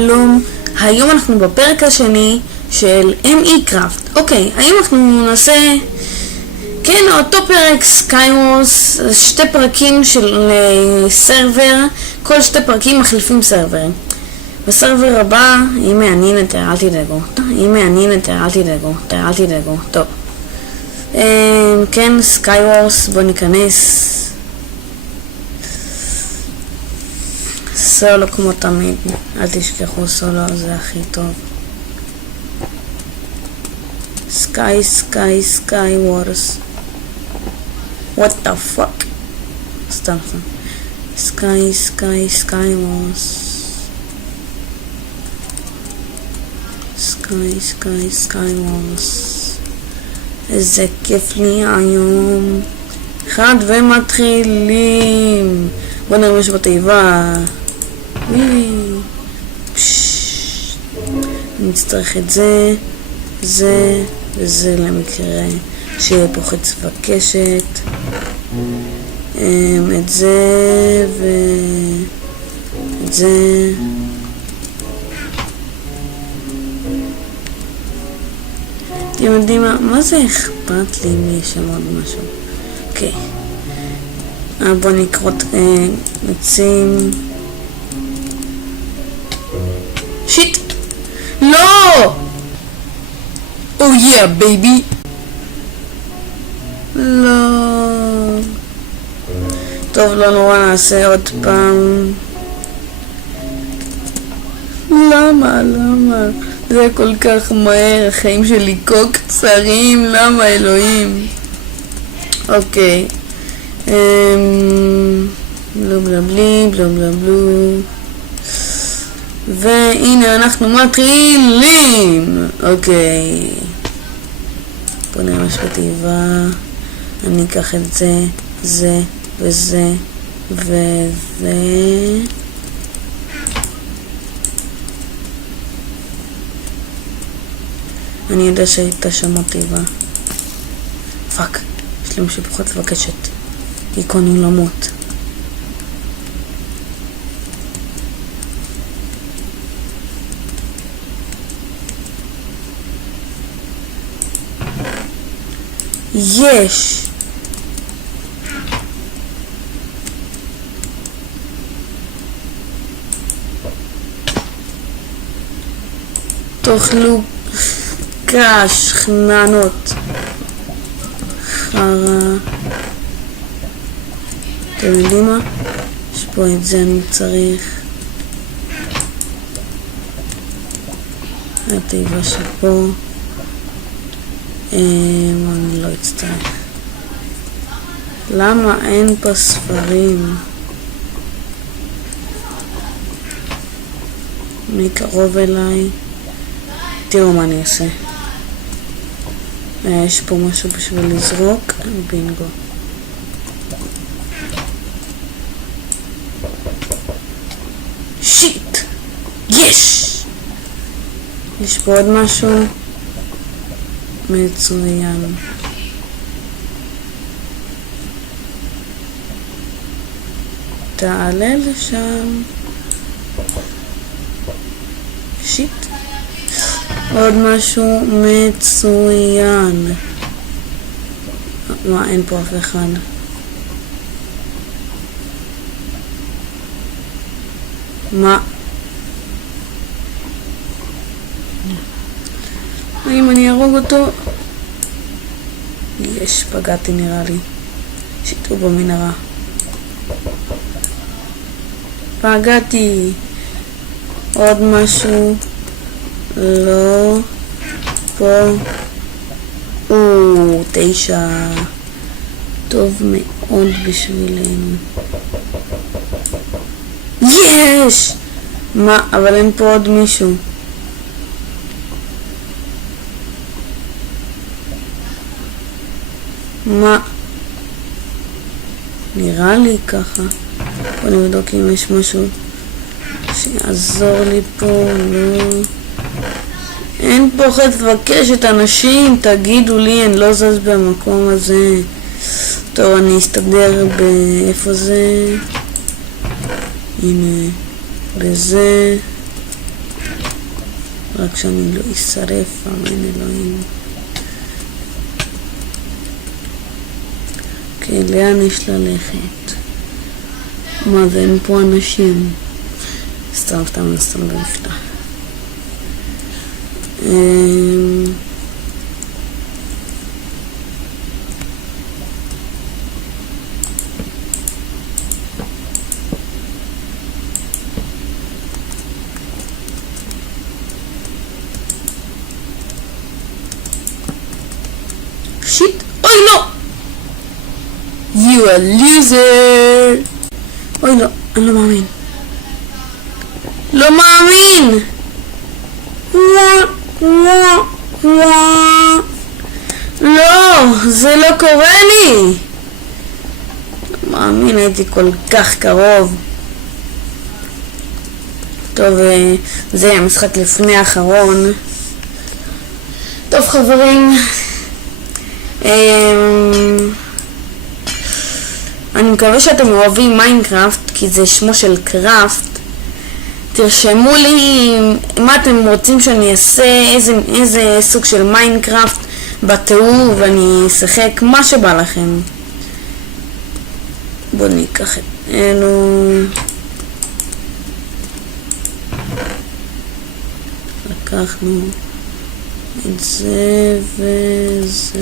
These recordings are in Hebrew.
שלום, היום אנחנו בפרק השני של ME-Craft. אוקיי, היום אנחנו נעשה, כן, אותו פרק סקייוורס, שתי פרקים של סרבר, כל שתי פרקים מחליפים סרבר. בסרבר הבא, היא מעניינת, אל תדאגו. היא מעניינת, אל תדאגו. טוב. כן, סקייוורס, בוא ניכנס. סולו כמו תמיד, אל תשכחו סולו, זה הכי טוב. סקאי וורס. What the fuck? סתם. סקאי וורס. סקאי וורס. איזה כיף לי היום. אחד ומתחילים. בוא נרמש בתיבה. נצטרך את זה, זה וזה למקרה שיהיה פה חץ וקשת, את זה ואת זה. אתם יודעים מה זה אכפת לי אם יש שם עוד משהו? אוקיי, בוא נקרות עצים. שיט! לא! Oh yeah baby! לא. טוב, לא נורא, נעשה עוד פעם. למה? זה כל כך מהר, החיים שלי כה קצרים, למה אלוהים? אוקיי. בלו בלו בלו. והנה אנחנו מתחילים. אוקיי, בוא נראה משהו בתיבה. אני אקח את זה, זה וזה וזה. אני יודע שהייתה שם תיבה. פאק, יש לי משהו פחות לבקשת. איקון עולמות. יש! תאכלו קש, חננות, חרה. אתם יודעים מה? יש פה את זה אני צריך. התיבה שפה. אני לא אצטרך. למה אין פה ספרים? מי קרוב אליי? תראו מה אני אעשה. יש פה משהו בשביל לזרוק. בינגו. שיט! יש! יש פה עוד משהו? מצוין. תעלה לשם. שיט. עוד משהו מצוין. מה, אין פה אף אחד. מה? אם אני ארוג אותו. יש, פגעתי נראה לי. שיטו במנהרה. פגעתי. עוד משהו. לא. פה. 9. טוב מאוד בשבילנו. יש! מה? אבל אין פה עוד מישהו. מה? נראה לי ככה. בוא נבדוק אם יש משהו שיעזור לי פה. לא. אין פה חץ וקשת, אנשים, תגידו לי, אני לא זז במקום הזה. טוב, אני אסתדר באיפה זה. הנה, בזה. רק שאני לא אשרף, אמן אלוהים. אוקיי, לאן יש ללכת? מה זה, אין פה אנשים? סתם בנפלא. שיט, אוי לא! You a loser! אוי לא, אני לא מאמין. לא מאמין! לא, זה לא קורה לי! לא מאמין, הייתי כל כך קרוב. טוב, זה המשחק לפני האחרון. טוב חברים, אני מקווה שאתם אוהבים מיינקראפט, כי זה שמו של קראפט. תרשמו לי מה אתם רוצים שאני אעשה, איזה סוג של מיינקראפט בתיאור, ואני אשחק מה שבא לכם. בואו ניקח את אלו. לקחנו את זה וזהו.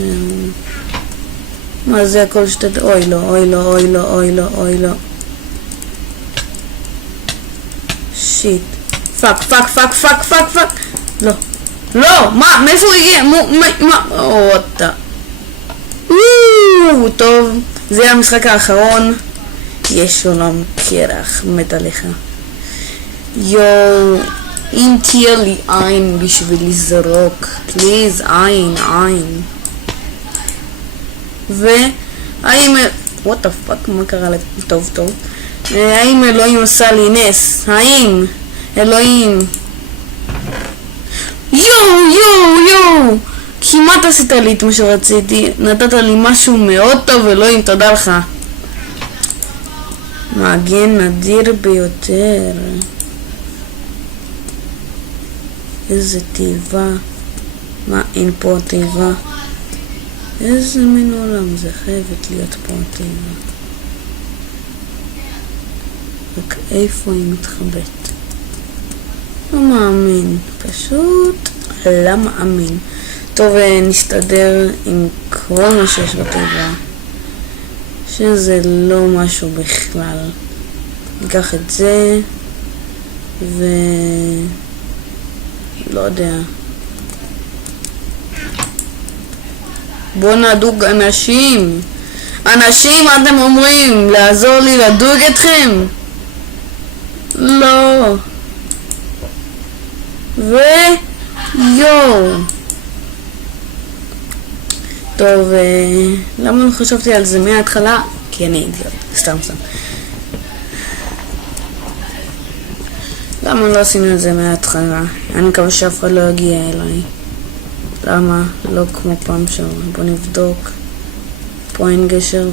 מה זה הכל שתת... אוי לא, אוי לא, אוי לא, אוי לא, אוי לא. שיט. פאק, פאק, פאק, פאק, פאק, פאק. לא. לא, מה? מאיפה הוא הגיע? מה? אותה. טוב. זה המשחק האחרון. יש עולם קרח. מת עליך. יואו. אם תהיה לי עין בשביל לזרוק. פליז, עין, עין. והאם... what the fuck? מה קרה לי? טוב, טוב. האם אלוהים עשה לי נס? האם אלוהים... יואו! כמעט עשית לי את מה שרציתי. נתת לי משהו מאוד טוב, אלוהים, תודה לך. מגן נדיר ביותר. איזה תיבה. מה, אין פה תיבה? איזה מין עולם זה, חייבת להיות פה תיבה. רק איפה היא מתחבאת? לא מאמין, פשוט לא מאמין. טוב, נסתדר עם כל מה שיש בתיבה, שזה לא משהו בכלל. ניקח את זה לא יודע. בוא נדוג אנשים. אנשים, מה אתם אומרים? לעזור לי לדוג אתכם? לא. יואו. טוב, למה לא חשבתי על זה מההתחלה? כי אני אידיוט. סתם. למה לא עשינו את זה מההתחלה? אני מקווה שאף אחד לא יגיע אליי. למה? לא כמו פעם שעברה. בוא נבדוק. פה אין גשר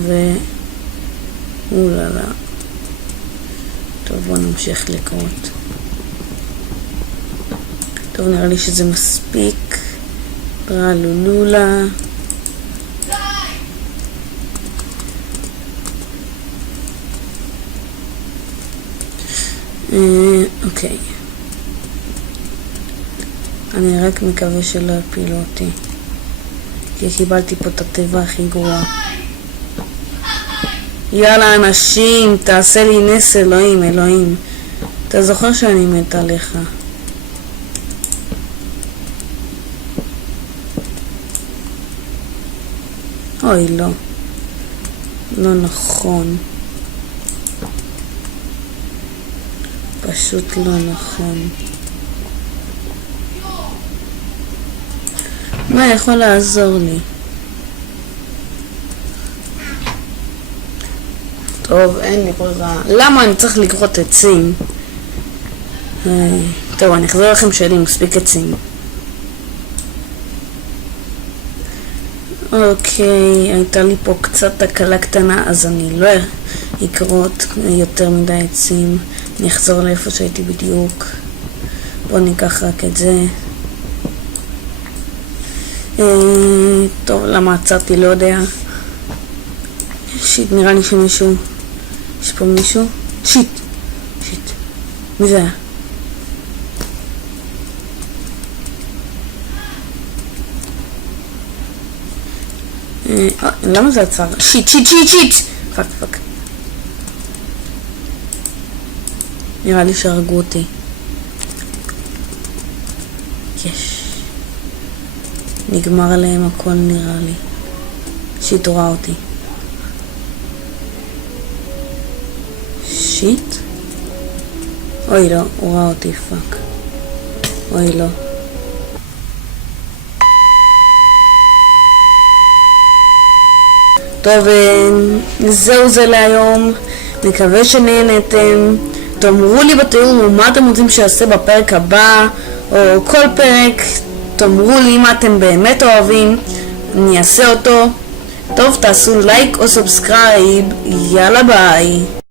אוללה. טוב, בוא נמשיך לקרות. טוב, נראה לי שזה מספיק. ברלולולה. אוקיי. אני רק מקווה שלא יפילו אותי, כי קיבלתי פה את התיבה הכי גרועה. יאללה אנשים, תעשה לי נס אלוהים. אתה זוכר שאני מת עליך. אוי לא. לא נכון. פשוט לא נכון. מה יכול לעזור לי? טוב, אין לי ברירה. למה אני צריך לקרות עצים? טוב, אני אחזור לכם שלי מספיק עצים. אוקיי, הייתה לי פה קצת תקלה קטנה, אז אני לא אקרות יותר מדי עצים. אני אחזור לאיפה שהייתי בדיוק. בואו ניקח רק את זה. טוב, למה עצרתי? לא יודע. שיט, נראה לי שמישהו... יש פה מישהו? שיט. מי זה היה? למה זה עצר? שיט! פאק. נראה לי שהרגו אותי. יש. נגמר עליהם הכל נראה לי. שיט, הוא ראה אותי. שיט? אוי לא, הוא ראה אותי, פאק. אוי לא. טוב, זהו זה להיום. מקווה שנהנתם. תאמרו לי בתיאור מה אתם רוצים שיעשה בפרק הבא, או כל פרק. תאמרו לי אם אתם באמת אוהבים, אני אעשה אותו. טוב, תעשו לייק או סאבסקרייב. יאללה ביי.